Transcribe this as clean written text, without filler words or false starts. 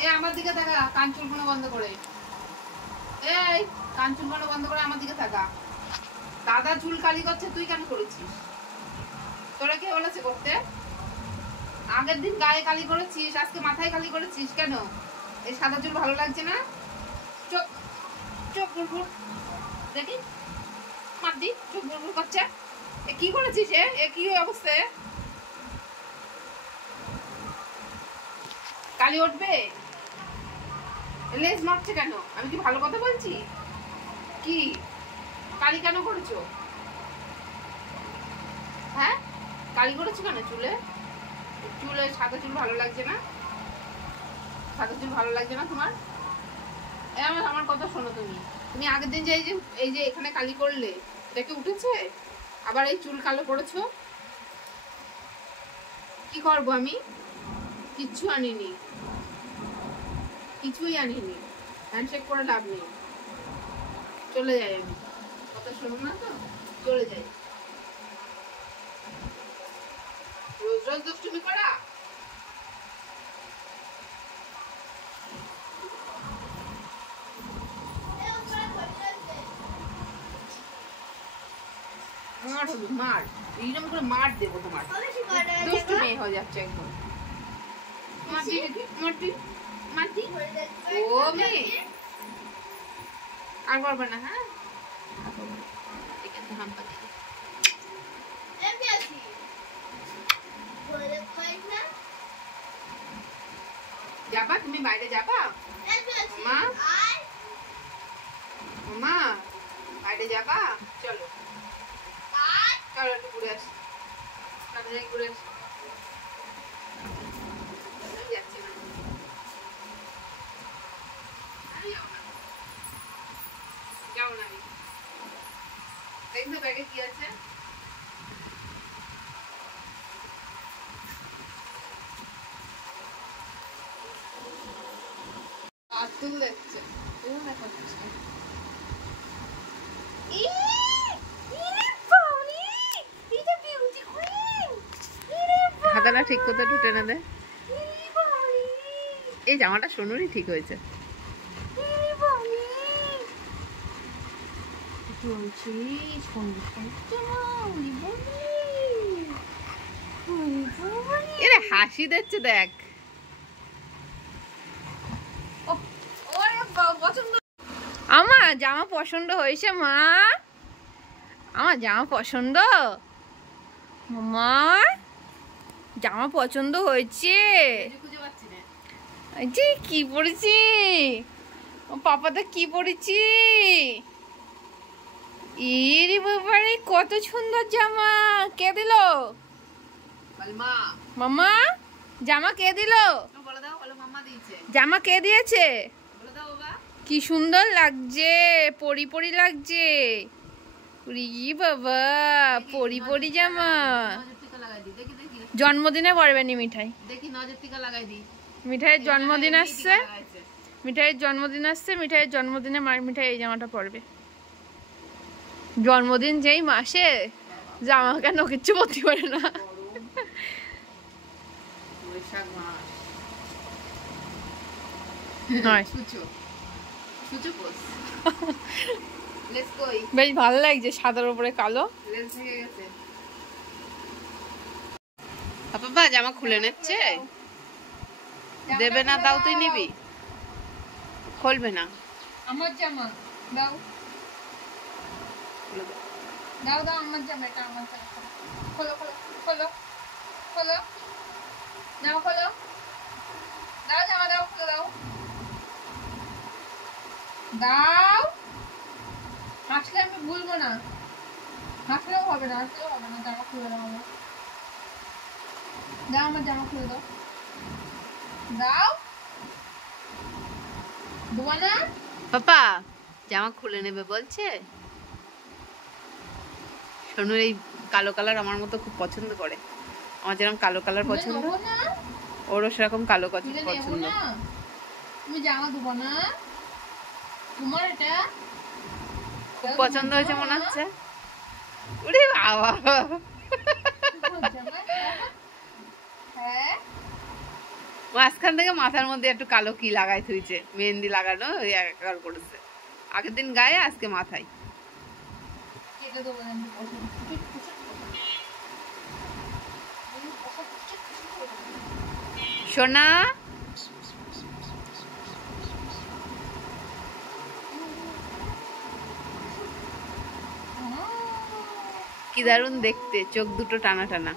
এই আমার দিকে তাকা, কান চুলকানো বন্ধ করে। এই কান চুলকানো বন্ধ করে আমার দিকে তাকা। দাদা চুল কালি করছে, তুই কেন করেছিস? তোরা কে বলেছে করতে? আগের দিন গায়ে কালি করেছিস, আজকে মাথায় কালি করেছিস কেন? এই সাদা চুল ভালো লাগছে না? চোখ চোখ বুড়বুড় দেখি, মারদি চোখ বুড়বুড় করছে। এ কি করেছিস? এ কি অবস্থা? কালি উঠবে? লেজ মারছে কেন? আমি কি ভালো কথা বলছি? কি কালি কেন করেছো? হ্যাঁ, কালি করেছো কেন চুলে? চুলে সাদা চুল ভালো লাগছে না? সাদা চুল ভালো লাগছে না তোমার? আমার কথা শোনো। তুমি আগের দিন যে এই যে এখানে কালি করলে, এটা কি উঠেছে? আবার এই চুল কালো করেছো। কি করবো আমি? কিচ্ছু আনিনি, কিছুই আনিনি। হ্যান্ডশেক করে লাভ নেই, চলে যাই আমি। কথা শোনো না তো, চলে যাই। রোজ রোজ দুষ্টুমি করা। মার এইরকম করে মার দেবো তোমার। দুষ্টু মেয়ে হয়ে যাচ্ছে একদম। মাটি মাটি মাটি। ও মেয়ে আর করবে না। হ্যাঁ, যাবা তুমি বাইরে যাবা? মা মা বাইরে যাবা? চলো চলো একটু ঘুরে আসি, ঘুরে আসি। যাচ্ছি না, যাবো না আমি। দেখো ব্যাগে কি আছে। আতুল দেখছে, তুই দেখাচ্ছে। হাতাটা ঠিক করতে টুটে না দে। এই জামাটা সোনুরই ঠিক হয়েছে। এরে হাসি দিচ্ছে দেখ। আমার জামা পছন্দ হয়েছে মা? আমার জামা পছন্দ? মামা জামা পছন্দ হয়েছে? কি পরেছি পাপাতে, কি পরেছি? ইরে বাবারে কত সুন্দর জামা! কে দিল? মামা জামা কে দিল? জামা কে দিয়েছে? কি সুন্দর লাগছে, পরি পরি লাগছে। বাবা পরি পরি জামা। জন্মদিনে পরবে নি মিঠাই। দেখি নজর টিকা লাগাই দি। মিঠাইয়ের জন্মদিন আসছে, মিঠাইয়ের জন্মদিন আসছে। মিঠাইয়ের জন্মদিনে মিঠাই এই জামাটা পরবে। জন্মদিন যেই মাসে জামা কেন কিচ্ছু পরতে পারে না। বেশ ভালো লাগছে সাদার উপরে কালো। বাবা জামা খুলে নিচ্ছে, দেবে না? দাও, তুই নিবি? খুলবে না আমার জামা। দাও দাও দাও আমার জামা, এটা আমার জামা। খোলো খোলো খোলো খোলো, দাও খোলো, দাও জামা দাও, খুলে দাও, দাও। হাসলে আমি ভুলবো না, হাসলেও হবে না, হাসলেও হবে না। জামা খুলে দাও আমার, দাও আমার জামা খুলে দাও, দাও। দেবো না? পাপা জামা খুলে নেবে বলছে। সোনুর এই কালো কালার আমার মতো খুব পছন্দ করে। আমার যেরকম কালো কালার পছন্দ, ওরও সেরকম কালো পছন্দ। তুমি জামা দেবো না? তোমার এটা খুব পছন্দ হয়েছে মনে হচ্ছে। ওরে বাবা, হ্যাঁ মাঝখান থেকে মাথার মধ্যে একটু কালো কি লাগাই থুইছে, মেহেন্দি লাগানো ওই একাকার করেছে। আগের দিন গায়ে, আজকে মাথায়। সোনা কি দারুণ দেখতে, চোখ দুটো টানা টানা।